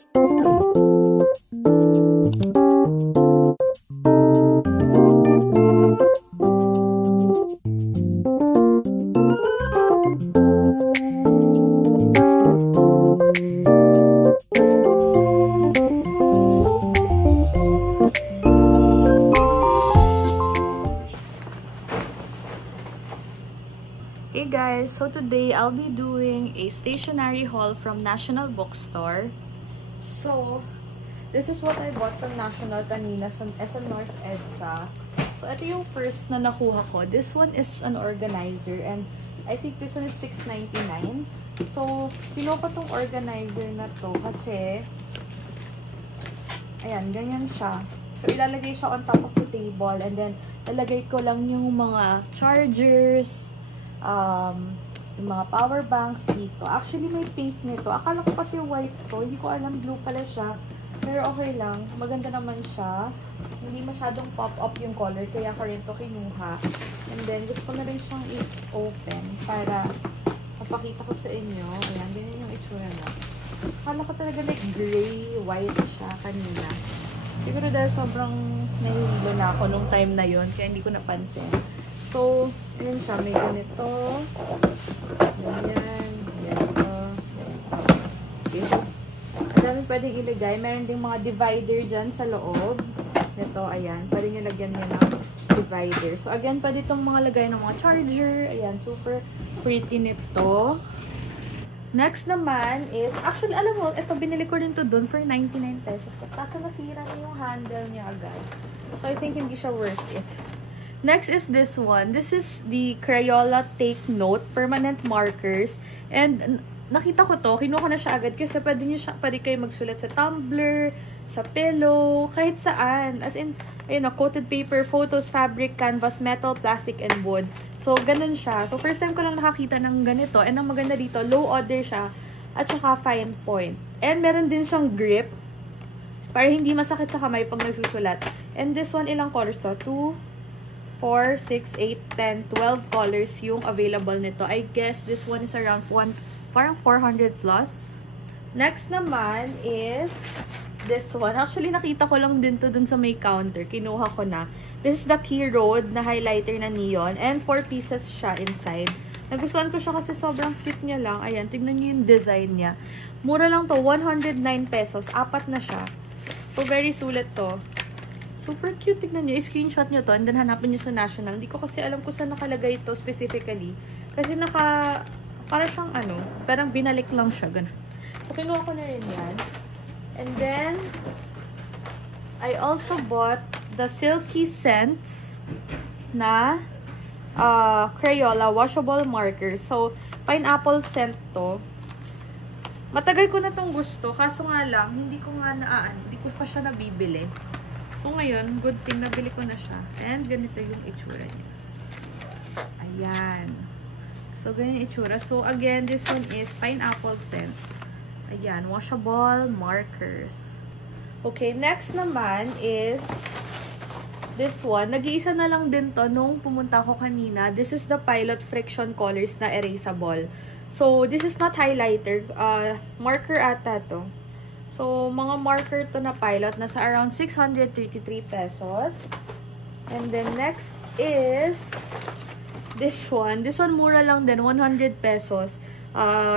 Hey guys, so today I'll be doing a stationery haul from National Bookstore. So, this is what I bought from National kanina sa SM North EDSA. So, ito yung first na nakuha ko. This one is an organizer and I think this one is $6.99. So, pinuha ko tong organizer na to kasi ayan, ganyan siya. So, ilalagay siya on top of the table and then lalagay ko lang yung mga chargers, yung mga power banks dito. Actually, may pink nito. Akala ko kasi white to. Hindi ko alam, blue pala siya. Pero okay lang. Maganda naman siya. Hindi masyadong pop-up yung color. Kaya ko rin to kinuha. And then, gusto ko na rin siyang i-open para mapakita ko sa inyo. Ayan, ganyan yung itsura na. Akala ko talaga like gray, white siya kanina. Siguro dahil sobrang nahihilo na ako nung time na yon kaya hindi ko napansin. So, ayan siya. May ganito. Ayan. Ganito. Okay. Ang dami pwedeng ilagay. Meron ding mga divider dyan sa loob. Ito, ayan. Pwede nyo lagyan nyo ng divider. So, again, pwede itong mga lagay ng mga charger. Ayan, super pretty nito. Next naman is, actually, alam mo, ito, binili ko rin to dun for 99 pesos. Kaso nasira na yung handle niya agad. So, I think hindi siya worth it. Next is this one. This is the Crayola Take Note Permanent Markers. And nakita ko to, kinuha ko na siya agad kasi pwede kayo magsulat sa tumbler, sa pillow, kahit saan. As in, ayun, coated paper, photos, fabric, canvas, metal, plastic, and wood. So, ganun siya. So, first time ko lang nakakita ng ganito. And ang maganda dito, low odor siya at saka fine point. And meron din siyang grip para hindi masakit sa kamay pag nagsusulat. And this one, ilang colors to? 2, 4, 6, 8, 10, 12 colors yung available nito. I guess this one is around parang 400 plus. Next naman is this one. Actually, nakita ko lang din to dun sa may counter. Kinuha ko na. This is the Key Road na highlighter na neon. And 4 pieces siya inside. Nagustuhan ko siya kasi sobrang cute niya lang. Ayan, tignan niyo yung design niya. Mura lang to. 109 pesos. 4 na siya. So, very sulit to. Super cute. Tignan nyo. I-screenshot nyo to and then hanapin nyo sa National. Hindi ko kasi alam kung saan nakalagay ito specifically. Kasi para siyang parang binalik lang siya. Ganun. So, kinuha ko na rin yan. And then, I also bought the Silky Scents na Crayola washable marker. So, pineapple scent to. Matagal ko na tong gusto. Kaso nga lang, hindi ko pa siya nabibili. So, ngayon, good thing, nabili ko na siya. And, ganito yung itsura niya. Ayan. So, ganyan yung itsura. So, again, this one is pineapple scent. Ayan, washable markers. Okay, next naman is this one. Nag-iisa na lang din to nung pumunta ko kanina. This is the Pilot Friction Colors na erasable. So, this is not highlighter. Marker ata to. So, mga marker to na Pilot, nasa around 633 pesos. And then, next is this one. This one, mura lang din, 100 pesos.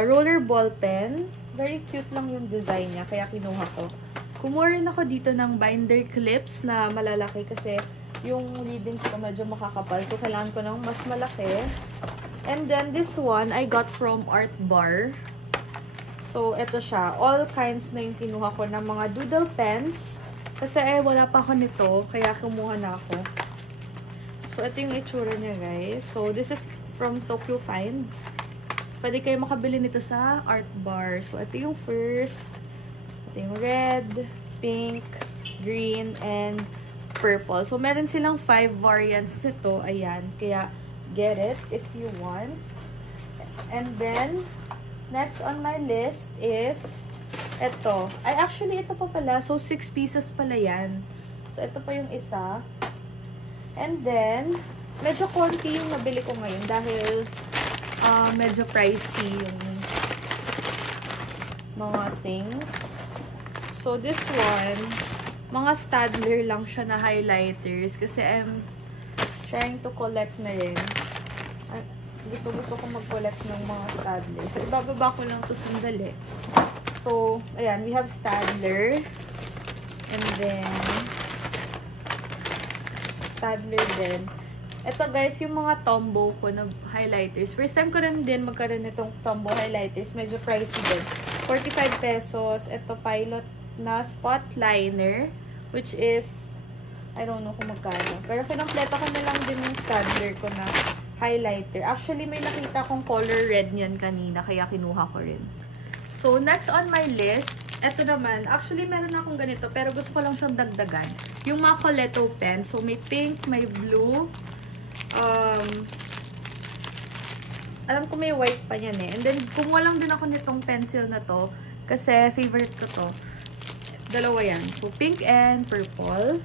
Roller ball pen. Very cute lang yung design niya, kaya kinuha ko. Kumuha rin ako dito ng binder clips na malalaki kasi yung readings ko medyo makakapal. So, kailangan ko ng mas malaki. And then, this one, I got from Art Bar. So, ito siya. All kinds na yung kinuha ko ng mga doodle pens. Kasi, wala pa ako nito. Kaya, kumuha na ako. So, ito yung itsura niya, guys. So, this is from Tokyo Finds. Pwede kayo makabili nito sa Art Bar. So, ito yung first. Ito yung red, pink, green, and purple. So, meron silang 5 variants nito. Ayan. Kaya, get it if you want. And then, next on my list is ito. Ito pa pala. So, 6 pieces pala yan. So, ito pa yung isa. And then, medyo konti yung nabili ko ngayon dahil medyo pricey yung mga things. So, this one, mga Staedtler lang siya na highlighters. Kasi I'm trying to collect na rin. Gusto ko mag-collect ng mga Staedtler. So, ibababa ko lang to sandali. So, ayan, we have Staedtler. And then, Staedtler din. Ito guys, yung mga Tombow ko na highlighters. First time ko rin din magkaroon itong Tombow highlighters. Medyo pricey din. 45 pesos. Ito, Pilot na spot liner. Which is, I don't know kung magkano. Pero kinumpleto ko na lang din yung Staedtler ko na highlighter. Actually, may nakita kong color red niyan kanina. Kaya kinuha ko rin. So, next on my list, ito naman. Actually, meron akong ganito. Pero gusto ko lang siyang dagdagan. Yung mga Coleto pen. So, may pink, may blue. Alam ko may white pa yan eh. And then, kumuha lang din ako nitong pencil na to. Kasi, favorite ko to. Dalawa yan. So, pink and purple.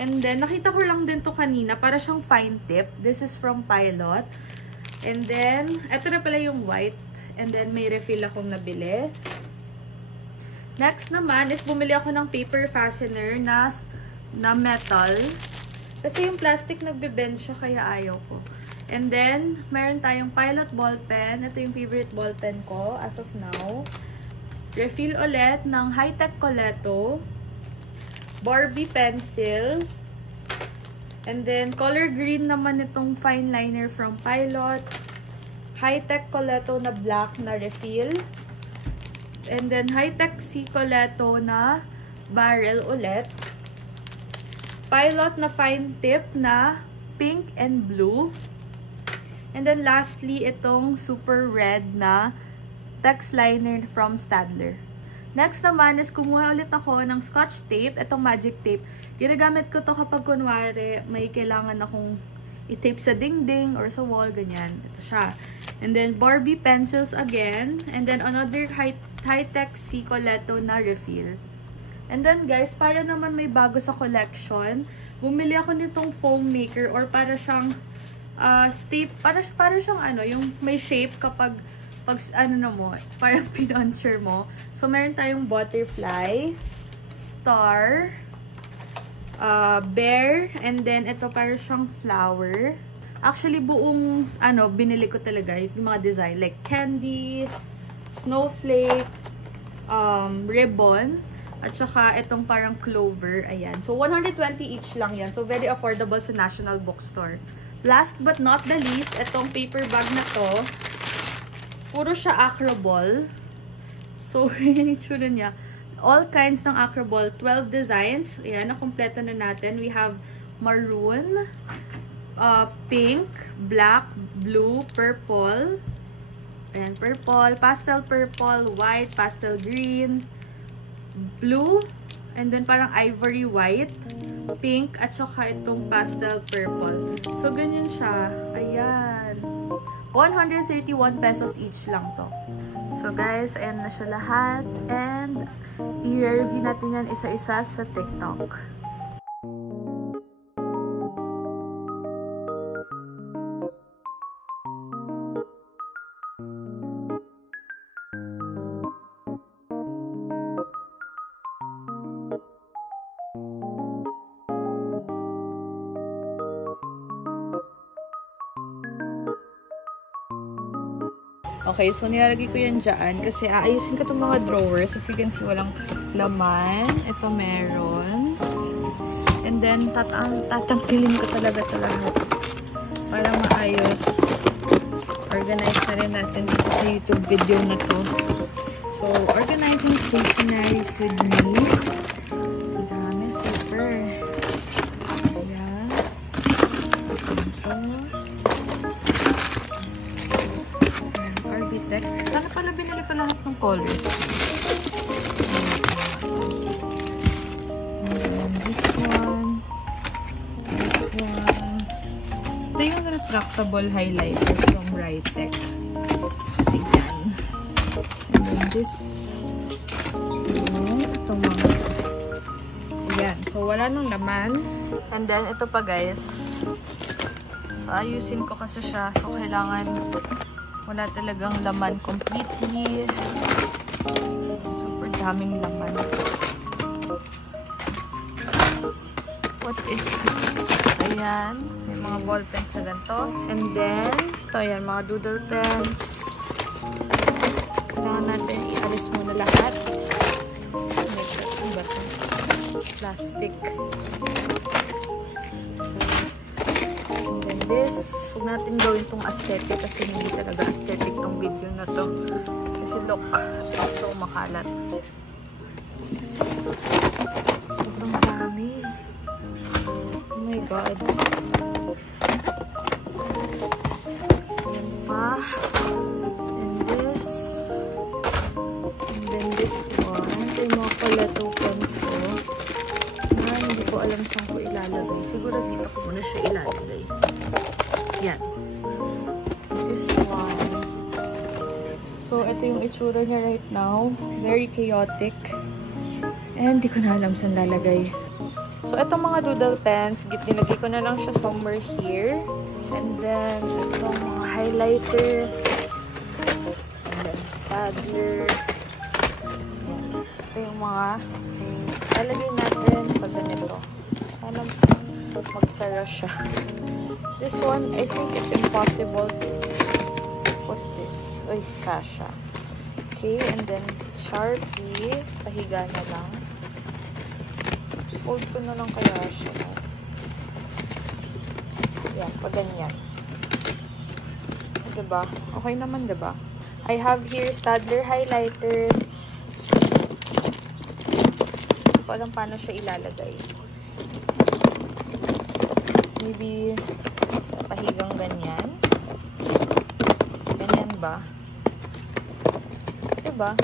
And then, nakita ko lang din to kanina. Para siyang fine tip. This is from Pilot. And then, ito na pala yung white. And then, may refill akong nabili. Next naman is bumili ako ng paper fastener na metal. Kasi yung plastic nagbe-bend siya kaya ayaw ko. And then, meron tayong Pilot ball pen. Ito yung favorite ball pen ko as of now. Refill ulit ng High-Tech Coleto. Barbie pencil. And then, color green naman itong fine liner from Pilot. High-Tech Coleto na black na refill. And then, High-Tech C Coleto na barrel ulit. Pilot na fine tip na pink and blue. And then, lastly, itong super red na text liner from Staedtler. Next naman is kumuha ulit ako ng Scotch tape. Itong magic tape. Ginagamit ko to kapag kunwari may kailangan akong i-tape sa dingding or sa wall, ganyan. Ito siya. And then, Barbie pencils again. And then, another High-Tech C Coleto na refill. And then, guys, para naman may bago sa collection, bumili ako nitong foam maker or para siyang para siyang ano, yung may shape kapag ano na mo, parang pinuncher mo. So, meron tayong butterfly, star, bear, and then ito para siyang flower. Actually, buong binili ko talaga yung mga design like candy, snowflake, ribbon, at saka itong parang clover. Ayan. So, 120 each lang yan. So, very affordable sa National Bookstore. Last but not the least, itong paper bag na to. Puro siya Acroball. So, yun yung tsura niya. All kinds ng Acroball. 12 designs. Ayan, nakompleto na natin. We have maroon, pink, black, blue, purple. Ayan, purple, pastel purple, white, pastel green, blue, and then parang ivory white, pink, at saka itong pastel purple. So, ganyan siya. Ayan. 131 pesos each lang to. So, guys, ayan na siya lahat. And, i-review natin yan isa-isa sa TikTok. Okay, so nilalagay ko yan dyan kasi aayusin ko itong mga drawers. As you can see, walang laman. Ito meron. And then, tatangkilin ko talaga ito lahat para maayos. Organize na rin natin dito sa YouTube video na to. So, organizing stationaries with me. Ang dami, super. Ayan. Ito. Arbitek. Sana pala binili ko lahat ng colors. And this one. This one. Ito yung retractable highlighter from Rytec. Tingnan. And then this. Itong mga. Ayan. So, wala nung laman. And then, ito pa guys. So, ayusin ko kasi siya. So, kailangan wala talagang laman completely. Super daming laman. What is this? Ayan. May mga ball pens na ganito. And then, ito ayan, mga doodle pens. Kailangan natin i-alis muna lahat. Ano ba ito? Plastic. And then this, huwag natin gawin itong aesthetic kasi hindi talaga aesthetic tong video na to. Kasi look, it's so makalat. Sobrang dami. Oh my God. Yan pa. And this. And then this one. Ito yung mga paleto pens ko. Na hindi ko alam saan ko ilalagay. Siguro dito ko muna siya ilalagay. Yan. This one. So, ito yung itsura niya right now. Very chaotic. And di ko na alam saan lalagay. So, itong mga doodle pens, nilagay ko na lang siya somewhere here. And then, itong mga highlighters. And then, Staedtler. Yan. Ito yung mga lalagay natin pag ganito. Sana magsara siya. This one, I think it's impossible to... What's this? Uy, kasha. Okay, and then Sharpie. Pahiga na lang. Fold ko na lang kaya siya. Yan, pag ganyan. Diba? Okay naman, diba? I have here Staedtler highlighters. Hindi ko alam paano siya ilalagay. Maybe pahigang ganyan. Ganyan ba? Diba?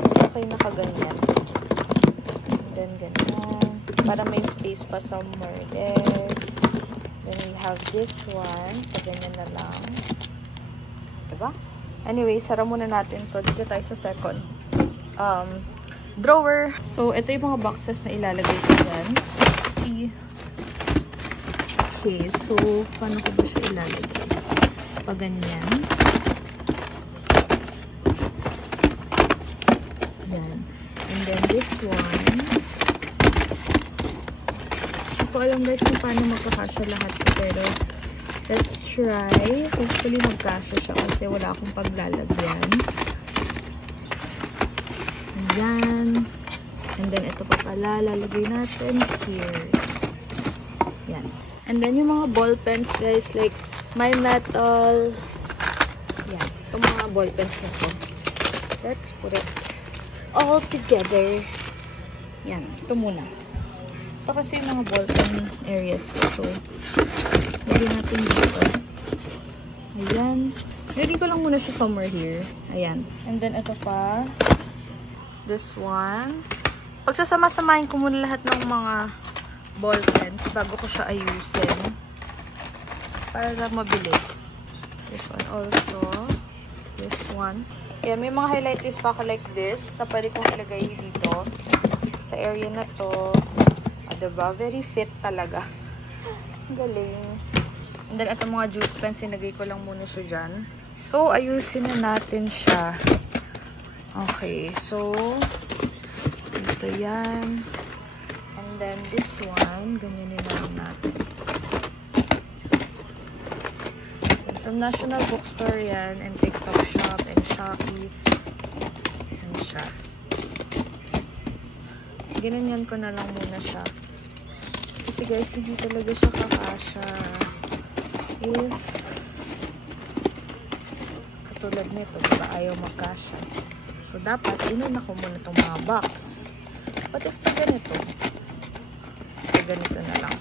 Mas okay na kaganyan. And then ganyan. Para may space pa somewhere there. Then we have this one. Paganyan na lang. Diba? Anyway, sara muna natin to. Dito tayo sa second drawer. So, ito yung mga boxes na ilalagay ko dyan. See? Okay, so, paano ko ba siya ilalagay? Paganyan. Yan. And then this one. Hindi ko alam guys kung paano magkakasya lahat. Pero, let's try. Hopefully magkasya siya kasi wala akong paglalagyan. Ayan. And then, ito pa pala. Lalagay natin here. Yan. And then, yung mga ball pens guys, like, My Metal. Yan. Itong mga ball pens na to. Let's put it all together. Yan. Ito muna. Ito kasi yung mga ball pen areas ko. So, lagyan natin dito. Ayan. Lagyan ko lang muna siya somewhere here. Ayan. And then, ito pa. This one. Pagsasama-samahin ko muna lahat ng mga ball pens bago ko siya ayusin. Para mabilis. This one also. This one. Ayan, may mga highlighters pa ako like this na pwede kong ilagay dito. Sa area na to. Diba? Very fit talaga. Galing. And then, ito mga juice pens, sinagay ko lang muna siya dyan. So, ayusin na natin siya. Okay. So, dito yan. And then, this one, ganyanin na lang natin. And from National Bookstore yan, and TikTok Shop, and Shopee. Yan siya. Ganyan ko na lang muna siya. Kasi guys, hindi talaga siya kakasya. If katulad nito, diba ayaw magkasya. So, dapat inuna ko muna itong mga box. But if ganito na lang.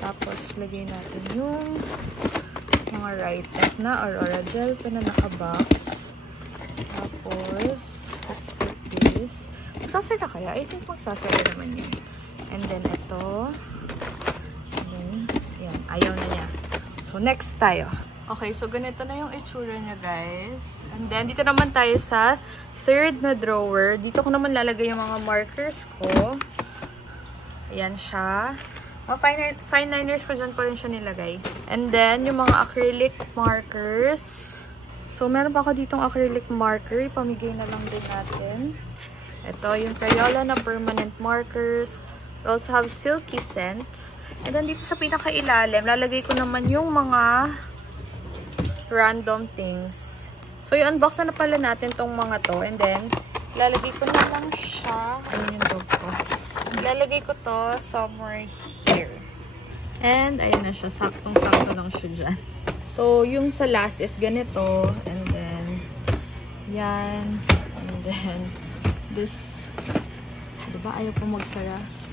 Tapos, lagay natin yung mga write-up na Aurora gel pen na naka-box. Tapos, let's put this. Magsasar na kaya? I think magsasar na naman yun. And then, ito. And then, yan. Ayaw na niya. So, next tayo. Okay, so ganito na yung itsura niya, guys. And then, dito naman tayo sa third na drawer. Dito ko naman lalagay yung mga markers ko. Ayan siya. Mga fine liners ko dyan ko rin siya nilagay. And then, yung mga acrylic markers. So, meron pa ako ditong acrylic marker. Ipamigay na lang din natin. Ito, yung Crayola na permanent markers. We also have silky scents. And then dito sa pinakailalim, lalagay ko naman yung mga random things. So, i-unbox na pala natin tong mga to. And then, lalagay ko na lang siya. Ayun yung dog ko. Lalagay ko to somewhere here. And, ayun na siya. Saktong-sakto lang siya dyan. So, yung sa last is ganito. And then, yan. And then, this. Diba? Ayaw po magsara.